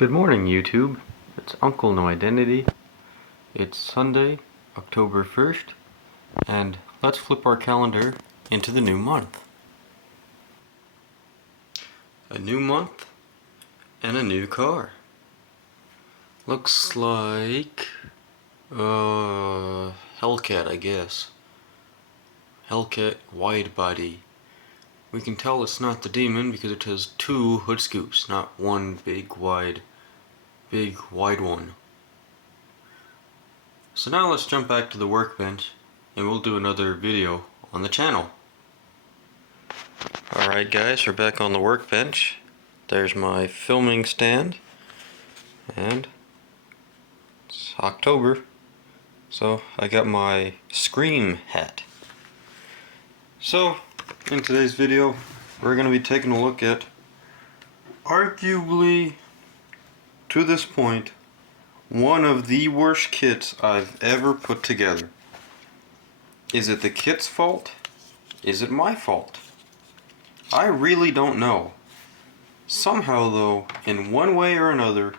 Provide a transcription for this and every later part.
Good morning, YouTube. It's Uncle No Identity. It's Sunday, October 1st, and let's flip our calendar into the new month. A new month and a new car. Looks like Hellcat, I guess. Hellcat wide body. We can tell it's not the Demon because it has two hood scoops, not one big wide one. So now let's jump back to the workbench and we'll do another video on the channel. Alright guys, we're back on the workbench. There's my filming stand and it's October, so I got my Scream hat. So in today's video we're going to be taking a look at arguably, to this point, one of the worst kits I've ever put together. Is it the kit's fault? Is it my fault? I really don't know. Somehow though, in one way or another,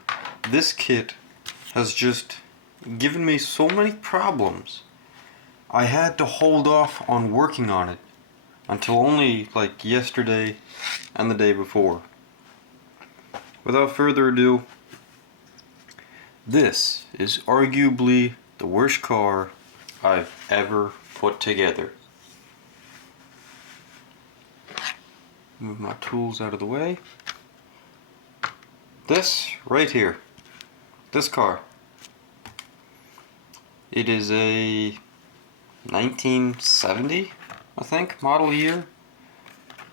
this kit has just given me so many problems. I had to hold off on working on it until only like yesterday and the day before. Without further ado, this is arguably the worst car I've ever put together. Move my tools out of the way. This right here, this car, it is a 1970, I think, model year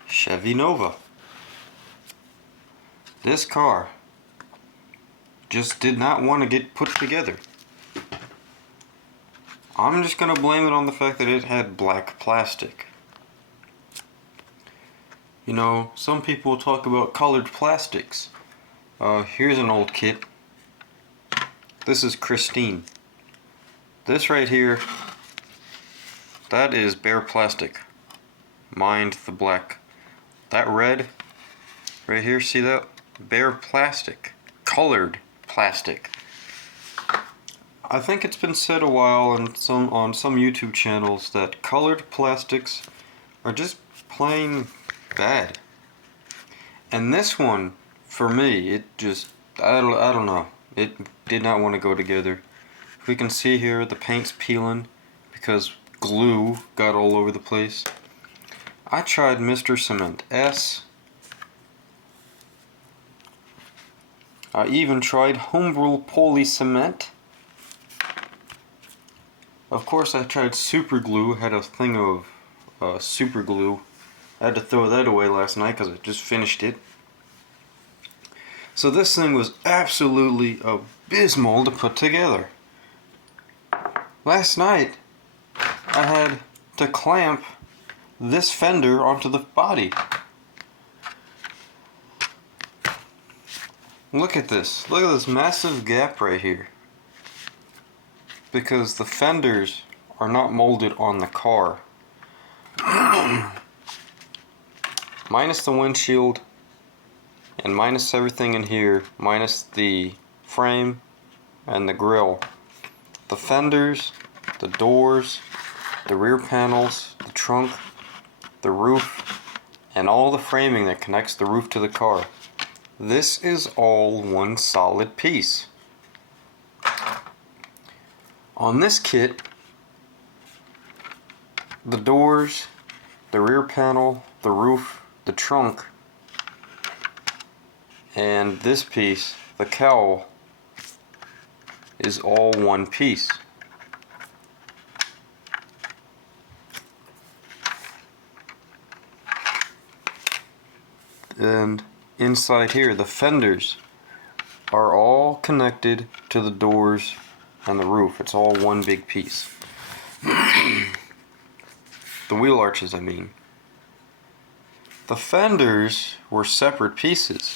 Chevy Nova. This car just did not want to get put together. I'm just going to blame it on the fact that it had black plastic. You know, some people talk about colored plastics. Here's an old kit. This is Christine. This right here, that is bare plastic. Mind the black. That red right here, see that? Bare plastic. Colored plastic. I think it's been said a while on some YouTube channels that colored plastics are just plain bad. And this one, for me, it just, I don't know. It did not want to go together. If we can see here, the paint's peeling because glue got all over the place. I tried Mr. Cement S. I even tried Homebrew Poly Cement. Of course I tried super glue, had a thing of super glue. I had to throw that away last night because I just finished it. So this thing was absolutely abysmal to put together. Last night I had to clamp this fender onto the body. Look at this. Look at this massive gap right here. Because the fenders are not molded on the car. Minus the windshield and minus everything in here, minus the frame and the grille. The fenders, the doors, the rear panels, the trunk, the roof, and all the framing that connects the roof to the car. This is all one solid piece. On this kit, the doors, the rear panel, the roof, the trunk, and this piece, the cowl, is all one piece. And inside here, the fenders are all connected to the doors and the roof. It's all one big piece. The wheel arches, I mean. The fenders were separate pieces.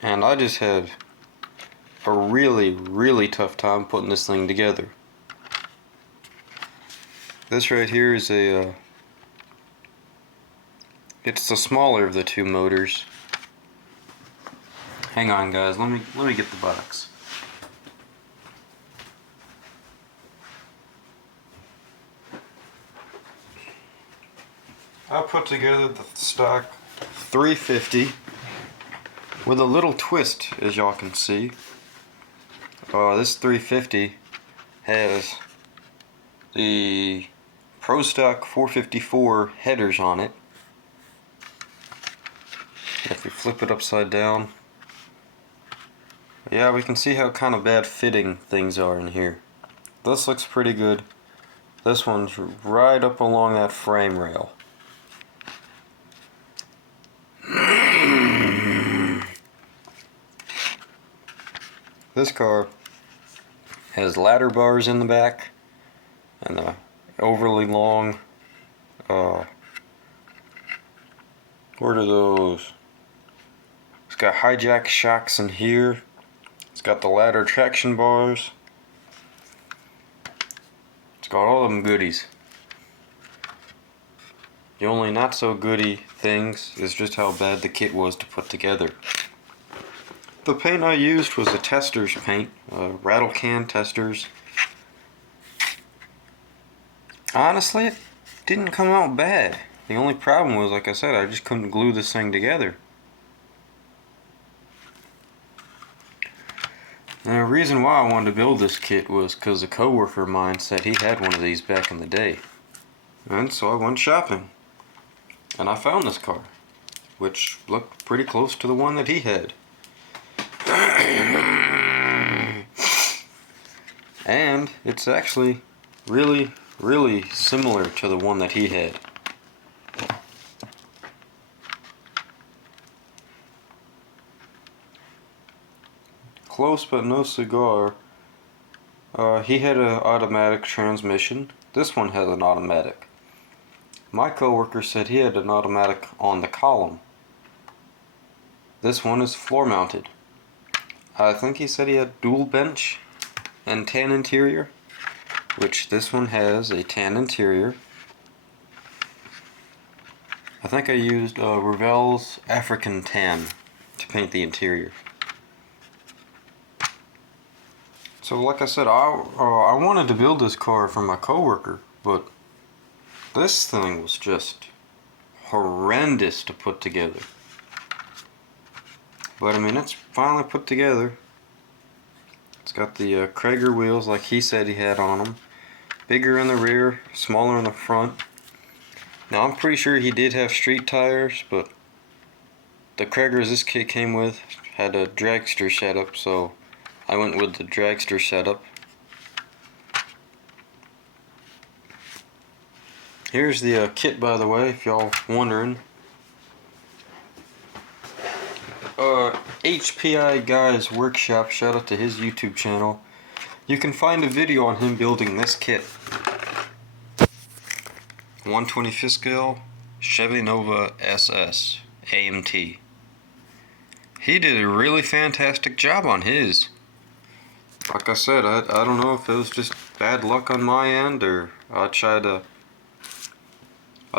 And I just had a really tough time putting this thing together. This right here is it's the smaller of the two motors. Hang on, guys. Let me get the box. I put together the stock 350 with a little twist, as y'all can see. This 350 has the Pro Stock 454 headers on it. If we flip it upside down, yeah, we can see how kind of bad fitting things are in here. This looks pretty good. This one's right up along that frame rail. This car has ladder bars in the back and a overly long, what are those? It's got hijack shocks in here. It's got the ladder traction bars. It's got all them goodies. The only not so goody things is just how bad the kit was to put together. The paint I used was a tester's paint, rattle can testers. Honestly, it didn't come out bad. The only problem was, like I said, I just couldn't glue this thing together. And the reason why I wanted to build this kit was because a coworker of mine said he had one of these back in the day. And so I went shopping. And I found this car, which looked pretty close to the one that he had. And it's actually really, really similar to the one that he had. Close but no cigar. He had an automatic transmission. This one has an automatic. My coworker said he had an automatic on the column. This one is floor mounted. I think he said he had dual bench and tan interior, which this one has a tan interior. I think I used Revell's African Tan to paint the interior. So like I said, I wanted to build this car for my coworker, but this thing was just horrendous to put together. But I mean, it's finally put together. It's got the Krager wheels like he said he had on them. Bigger in the rear, smaller in the front. Now I'm pretty sure he did have street tires, but the Kragers this kit came with had a dragster setup, so I went with the dragster setup. Here's the kit, by the way, if y'all wondering. HPI Guy's Workshop, shout out to his YouTube channel. You can find a video on him building this kit. 125th scale Chevy Nova SS AMT. He did a really fantastic job on his. Like I said, I don't know if it was just bad luck on my end, or I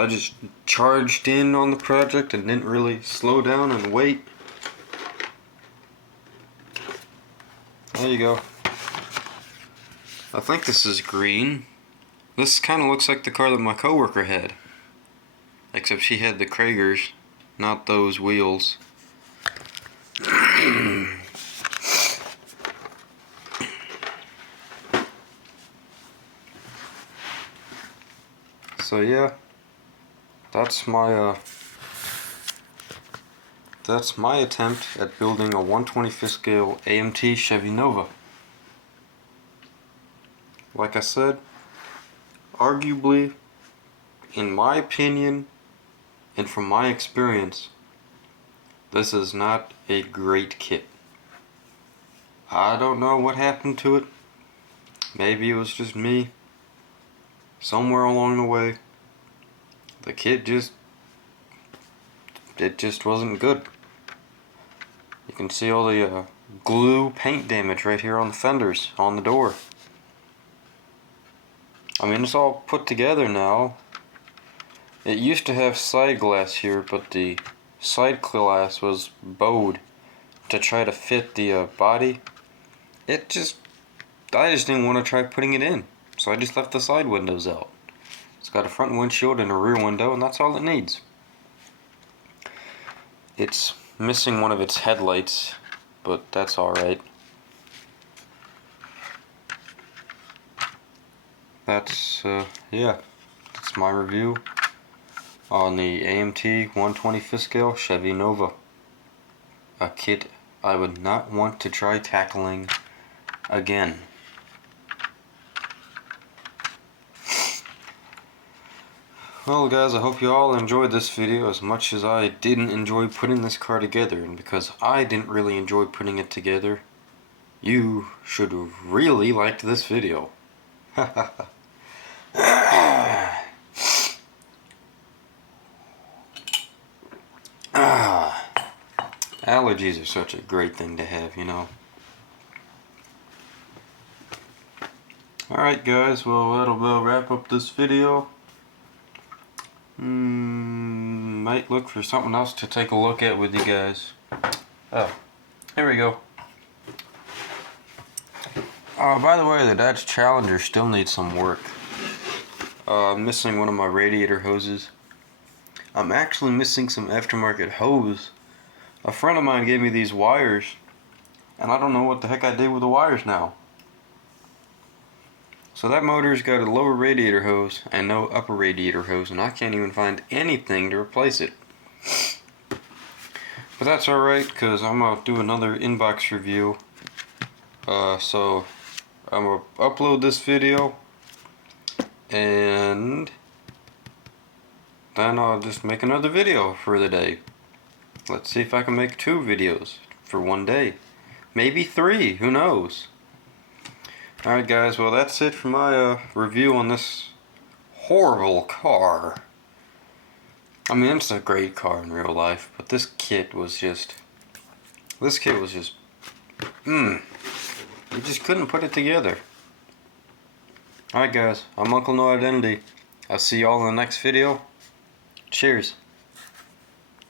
just charged in on the project and didn't really slow down and wait. There you go. I think this is green. This kind of looks like the car that my coworker had, except she had the Kragers, not those wheels. So yeah, that's my attempt at building a 125th scale AMT Chevy Nova. Like I said, arguably, in my opinion, and from my experience, this is not a great kit. I don't know what happened to it. Maybe it was just me. Somewhere along the way, the kit just wasn't good. You can see all the glue paint damage right here on the fenders, on the door. I mean, it's all put together now. It used to have side glass here, but the side glass was bowed to try to fit the body. I just didn't want to try putting it in, so I just left the side windows out. It's got a front windshield and a rear window, and that's all it needs. It's missing one of its headlights, but that's alright. That's, yeah, that's my review on the AMT 125th scale Chevy Nova. A kit I would not want to try tackling again. Well guys, I hope you all enjoyed this video as much as I didn't enjoy putting this car together, and because I didn't really enjoy putting it together, you should really like this video. Allergies are such a great thing to have, you know. Alright guys, well that'll wrap up this video. Might look for something else to take a look at with you guys. Oh, here we go. By the way, the Dodge Challenger still needs some work. I'm missing one of my radiator hoses. I'm actually missing some aftermarket hose. A friend of mine gave me these wires, and I don't know what the heck I did with the wires now. So that motor's got a lower radiator hose and no upper radiator hose, and I can't even find anything to replace it. But that's alright, because I'm going to do another inbox review. So I'm going to upload this video, and then I'll just make another video for the day. Let's see if I can make 2 videos for one day. Maybe 3, who knows? Alright guys, well that's it for my review on this horrible car. I mean, it's a great car in real life, but this kit was just, you just couldn't put it together. Alright guys, I'm Uncle No Identity. I'll see y'all in the next video. Cheers.